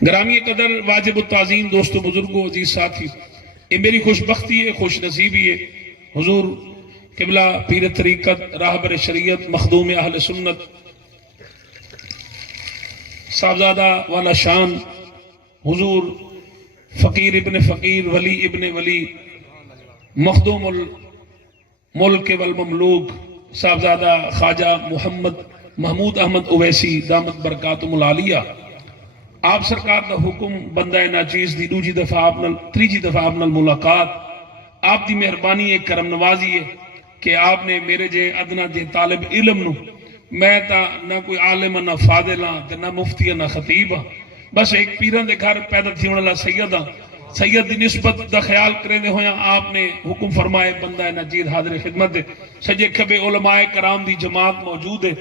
گرامی قدر واجب التعظیم دوستو بزرگوں عزیز ساتھی، یہ میری خوش بختی ہے، خوش نصیبی ہے حضور قبلہ پیر طریقت راہبر شریعت مخدوم اہل سنت صاحبزادہ والا شان حضور فقیر ابن فقیر ولی ابن ولی مخدوم الملک والمملوک صاحبزادہ خواجہ محمد محمود احمد اویسی دامت برکاتم العالیہ، آپ سرکار دا حکم بندہ ناچیز دی دوجی دفعہ اپنا تریجی دفعہ اپنا ملاقات، آپ دی مہربانی ایک کرم نوازی ہے کہ آپ نے میرے جے ادنا جے طالب علم نو، میں تا نہ کوئی عالم نہ فاضل نہ مفتی نہ خطیب، بس ایک پیران دے گھر پیدا تھی والا سید دی نسبت دا خیال کرنے ہویا آپ نے حکم فرمائے بندہ ناچیز حاضر خدمت دے، سجے کھبے علماء کرام دی جماعت موجود ہے،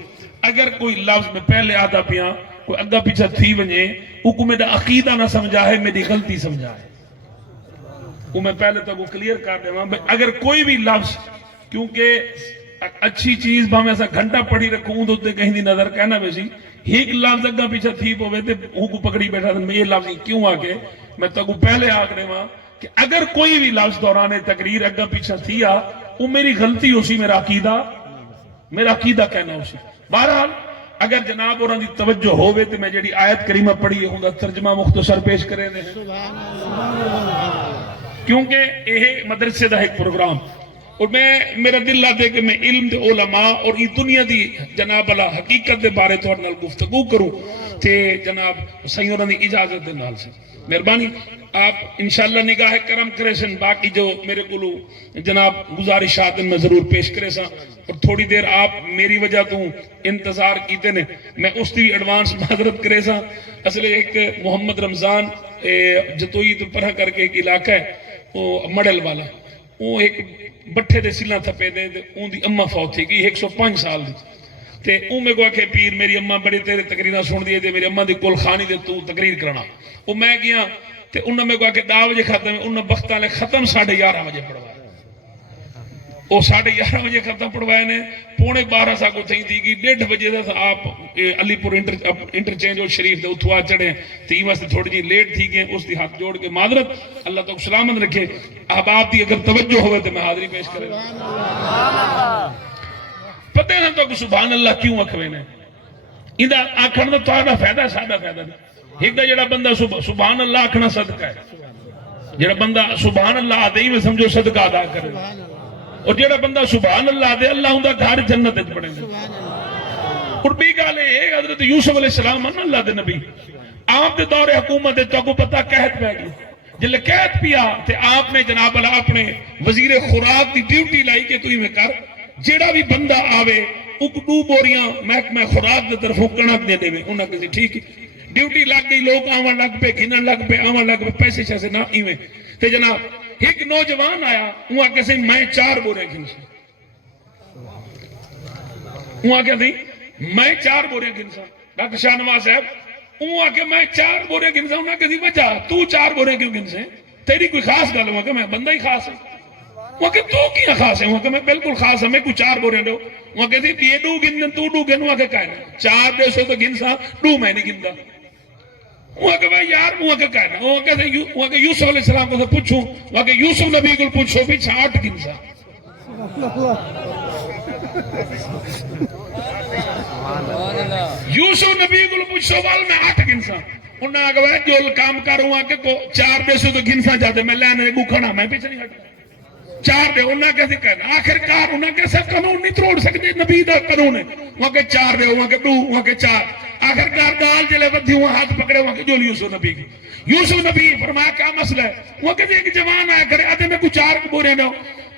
اگر کوئی لفظ میں پہلے آدھا پیاں کوئی اگا پیچھا تھی ونجے وہ میرا عقیدہ نہ سمجھا ہے، میری غلطی سمجھا ہے، وہ میں پہلے تو کلیئر کر دے اگر کوئی بھی لفظ، کیونکہ اچھی چیز میں ایسا گھنٹہ پڑھی رکھوں تو کہیں دی نظر کہنا ویسی ایک لفظ اگا پیچھا تھی پوے تے وہ کو پکڑی بیٹھا تھا میں یہ لفظ کیوں آگے میں تو پہلے آگرے ماں کہ اگر کوئی بھی لفظ دوران تقریر اگا پیچھا تھی وہ میری غلطی ہو سی، میرا عقیدہ کہنا ہو سی۔ بہرحال اگر جناب اور توجہ ہوئے تو میں جڑی آیت کریمہ پڑھی ہوں گا ترجمہ مختصر پیش کرے دیں، کیونکہ یہ مدرسے دا ایک پروگرام اور میرا دل لاتے کہ میں علم دے علماء اور یہ دنیا دی جناب اللہ حقیقت دے بارے تو نال گفتگو کروں تے جناب سیورہ دی اجازت دے نال سے مہربانی آپ انشاءاللہ نگاہ کرم کرے سن، باقی جو میرے کلو جناب گزارشات میں ضرور پیش کرے سن اور تھوڑی دیر آپ میری وجہ تو انتظار کیتے نے میں اس دی ایڈوانس معذرت کرے سن۔ اصل ایک محمد رمضان جتوئی تو پڑھا کر کے ایک علاقہ ہے وہ مڈل والا، وہ ایک بٹھے دے سیلہ تھپے دے اون دی اممہ فوت تھی گئی 105 سال دی تے اون میں کہا کہ پیر میری اممہ بڑی تیرے تقریرہ سن دیئے تے میری اممہ دی کل خانی دے تو تقریر کرنا، وہ میں گیا تے انہوں میں کہا کہ 10 بجے ختم ہے، انہوں بختہ لے ختم 11:30 بجے پڑھوایا، وہ 11:30 بجے ختم پڑھوائے نے 11:45 سا کو تھیں دی گی 1:30 بجے تھا آپ علی پور انٹرچینج اور شریف دے اتھوا چڑھیں تھی واسطے تھوڑی جی لیٹ تھی گئے، اس دی ہاتھ جوڑ کے معذرت اللہ تو سلامت رکھے۔ احباب دی اگر توجہ ہوئے تو میں حاضری پیش کرے پتہ ہے تو کہ سبحان اللہ کیوں اکھوے نے اندہ آکھن دا توڑا فیدہ سادہ فیدہ نہیں، ایک دا جڑا بندہ سبحان اللہ آکھنا صدقہ ہے، جڑا بندہ سبحان اللہ آدھے ہی میں سمجھو صدقہ ادا کرے، اور جڑا بندہ سبحان اللہ دے اللہ ہوں دا گھر جنت اچ پڑھیں گے۔ اور بھی گالے ایک حضرت یوسف علیہ السلام ان اللہ دے نبی آپ دے دور حکومت تو کو پتہ قحط پہ گئی، جلے قحط پیا تے آپ نے جناب اللہ اپنے وزیر خوراک دی ڈیوٹی لائی کہ تو ہی میں کر جڑا بھی بندہ آوے اکڑو بوریاں محکمہ خوراک دے طرف کنک دے دے میں انہاں کسی ٹھیک ڈیوٹی لگ گئی، لوگ آوان لگ پہ گھنن لگ پہ آوان لگ پہ پیسے شیسے نہ ایویں تے جناب ایک نوجوان آیا وہاں کہتے ہیں میں 4 بورے گھن سے، وہاں کہتے ہیں میں 4 بورے گھن سا ڈاکٹر شاہ نواز صاحب وہاں کہ میں 4 بورے گھن سا، انہاں کہتے ہیں وجہ تو 4 بورے کیوں گھن سے تیری کوئی خاص گل، وہاں کہ میں بندہ ہی خاص ہے، وہاں کہ تو کیا خاص ہے، وہاں کہ میں بالکل خاص ہے، میں کوئی 4 بورے دو، وہاں کہتے ہیں یہ 2 گھن تو 2 گھن، وہاں کہ کہنا 4 دے سو تو گھن سا 2 میں نہیں گھندا، وہاں کہ بھائی یار وہاں کہ کہنا، وہاں کہ یوسف علیہ السلام کو پوچھوں، وہاں کہ یوسف نبی کو پوچھو بھی 8 گھنسا، یوسف نبی کو پوچھو وال میں 8 گھنسا، انہوں نے کہا جو کام کروں آکے کو 4 دے سو تو گھنسا جاتے میں لینے کو کھڑا میں پیچھے نہیں ہٹا 4 دے، انہوں نے کہتے کہنا آخر کار انہوں نے کہا سب قانون نہیں تروڑ سکتے نبی دا قانون ہے، وہاں کہ 4 دے وہاں کہ 2 وہاں کہ 4 آخر کار دال جلے بدھی وہاں ہاتھ پکڑے وہاں کہ جو یوسف نبی کی، یوسف نبی فرمایا کیا مسئلہ ہے، وہاں کہتے ایک جوان آیا کرے آدھے میں کو 4 بورے دو،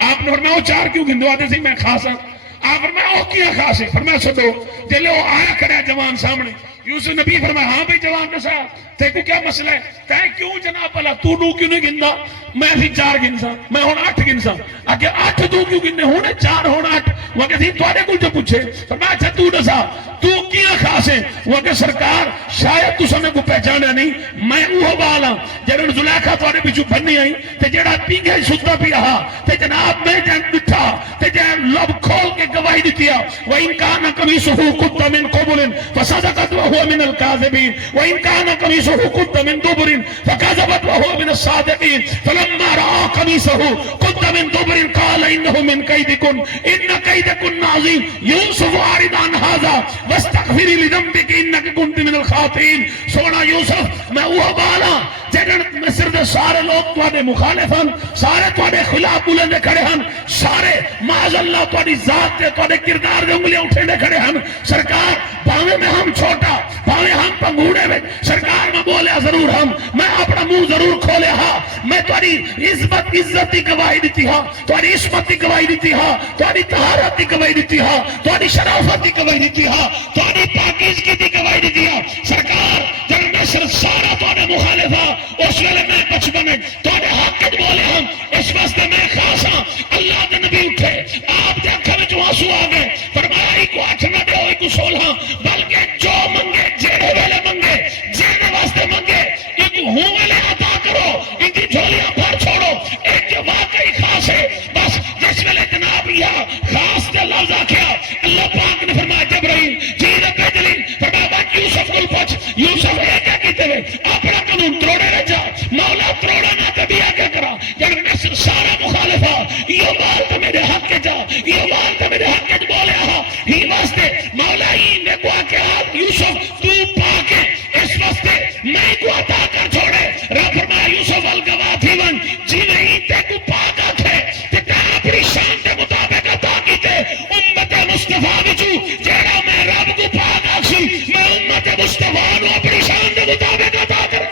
آپ نے فرمایا وہ 4 کیوں گھندو، آدھے سے میں خاص ہوں، آپ فرمایا وہ کیا خاص ہے، فرمایا سدو جلے وہ آیا کرے جوان سامنے، یوسف نبی فرمایا ہاں بھئی جوان نسا تے کو کیا مسئلہ ہے، تے کیوں جناب اللہ تو 2 کیوں نہیں گھندا، میں بھی 4 گھنسا میں ہون 8 گھنسا، آگے 8 تو کیوں گھنے ہونے 4 ہون 8، وہ کہتے توڑے کل جو پوچھے فرمایا اچھا تو نسا تو کیا خاص ہے، وہ کہ سرکار شاید تو سمیں کو پہچانا نہیں، میں اوہ بالا جنہوں زلیخہ توڑے بھی چھو بھنی آئی تے جڑا پینگے ستا بھی رہا تے جناب میں جن بٹھا تے جن لب کھول کے گواہی دیتیا وَإِن كَانَ قَمِيصُهُ قُدَّ مِن قُبُلٍ فَصَدَقَتْ وَهُوَ فهو من الكاذبين وإن كان قميصه قد من دبر فكذبت وهو من الصادقين فلما رأى قميصه قد من دبر قال إنه من كيدكن إن كيدكن عظيم يوسف أعرض عن هذا واستغفري لذنبك إنك كنت من الخاطئين. سونا یوسف میں وہ بالا جنہاں مصر دے سارے لوگ تواڈے مخالف ہن، سارے تواڈے خلاف بولندے کھڑے ہن، سارے معاذ اللہ تواڈی ذات تے تواڈے کردار دے انگلیاں اٹھیندے کھڑے ہن. سرکار باویں میں ہم چھوٹا باویں ہم پنگوڑے میں سرکار میں بولیا ضرور ہم، میں اپنا منہ ضرور کھولیا ہاں، میں تواڈی عزت دی گواہی دیتی ہاں، تواڈی عصمت دی گواہی دیتی ہاں، تواڈی طہارت دی گواہی دیتی ہاں، تواڈی شرافت دی گواہی دیتی ہاں، تواڈی پاکیزگی دی گواہی دیتی ہاں. سرکار جب مصر سارا تواڈے مخالف ہاں، اس ویلے میں بچپن تواڈے حق وچ بولے ہاں، اس واسطے میں خاص ہاں. اللہ دے نبی اٹھے، آپ دے اکھاں وچ آنسو آ گئے، فرمایا ایک اٹھ نہ دیو ایک سولہ، بلکہ جو منگے جیڑے ویلے منگے جیڑے واسطے منگے ایک ہوں ویلے عطا کرو، ان کی جھولیاں بھر چھوڑو. ایک جو واقعی خاص ہے، بس جس ویلے جناب یہ خاص دے لفظ آکھیا اللہ پاک نے فرمایا جبرائیل جی رب جلیل فرمایا بات یوسف کو پوچھ، یوسف ہے کیا کیتے ہوئے اپنا قانون تروڑے رہ جا، مولا تروڑا نہ کبھی آگے کرا. جب مصر سارا مخالفہ یہ بال تو میرے حق کے جا، یہ بال تو میرے حق کے بولے ہاں ہی واسطے مولا ہی نے کو آکے ہاتھ یوسف تو پاکے اس واسطے میں کو عطا کر چھوڑے. رب فرمایا یوسف الگوا تھیون جی نہیں تے کو پاک آکھے تے اپنی شان کے مطابق عطا کیتے امت مصطفیٰ وچوں جیڑا میں رب کو پاک آکھی میں امت مصطفیٰ نو اپنی شان کے مطابق عطا کر.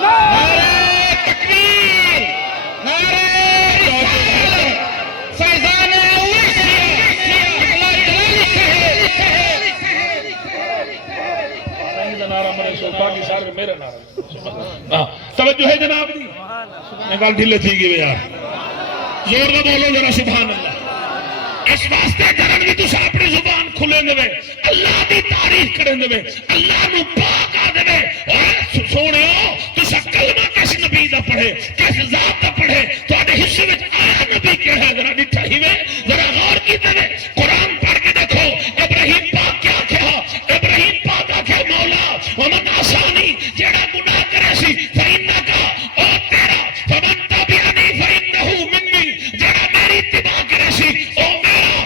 نعرہ تکبیر، نعرہ فیضان میرا نعرہ توجہ ہے جناب دی میں گل ڈھلے تھی گئی یار زور نہ بولو ذرا سبحان اللہ. اس واسطے جرن بھی تسا اپنی زبان کھلے دے اللہ دی تعریف کریں دے اللہ نو پاک آ دے اور سونےو تسا کلمہ کس نبی دا پڑھے کس ذات دا پڑھے تواڈے حصے وچ آیا نبی کہڑا ذرا ڈٹھا ہی وے ذرا غور کیتے وے قرآن پڑھ کے دیکھو. ابراہیم پاک کیا کہا؟ ابراہیم پاک آکھے مولا ومن آسانی جیڑا گناہ کرے سی فإنک او تیرا فمن تبعنی فإنہ منی جیڑا میری اتباع کرے سی او میرا.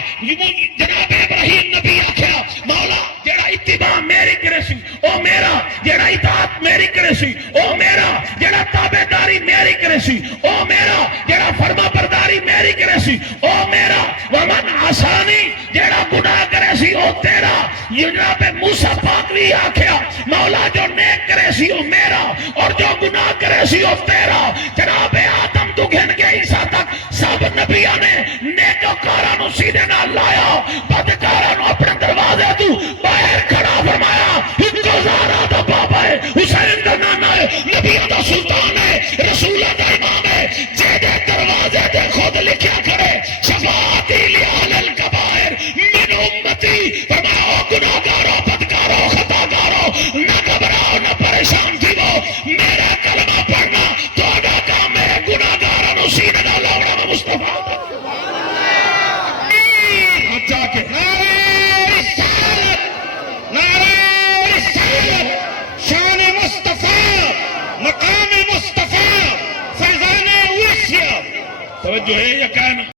جناب ابراہیم نبی آکھیا مولا جیڑا اتباع میری کرے سی او میرا، جیڑا اطاعت میری کرے سی او میرا، جیڑا تابعداری میری کرے سی او میرا، جیڑا فرما برداری میری کرے سی او میرا. ومن آسانی جیڑا گناہ کرے سی او تیرا. جناب موسیٰ پاک بھی آکھیا مولا جو نیک کرے سی او میرا اور جو گناہ کرے سی او تیرا. جناب آدم تو گھن کے عیسیٰ تک سب نبیوں نے نیکوکاراں نو سیدھے نال لایا، بدکاراں نو اپنے دروازے تو باہر کھڑا فرمایا. ہندو زہرا دا بابا ہے، حسین دا نانا ہے، نبیوں دا سلطان ہے، رسولہ دا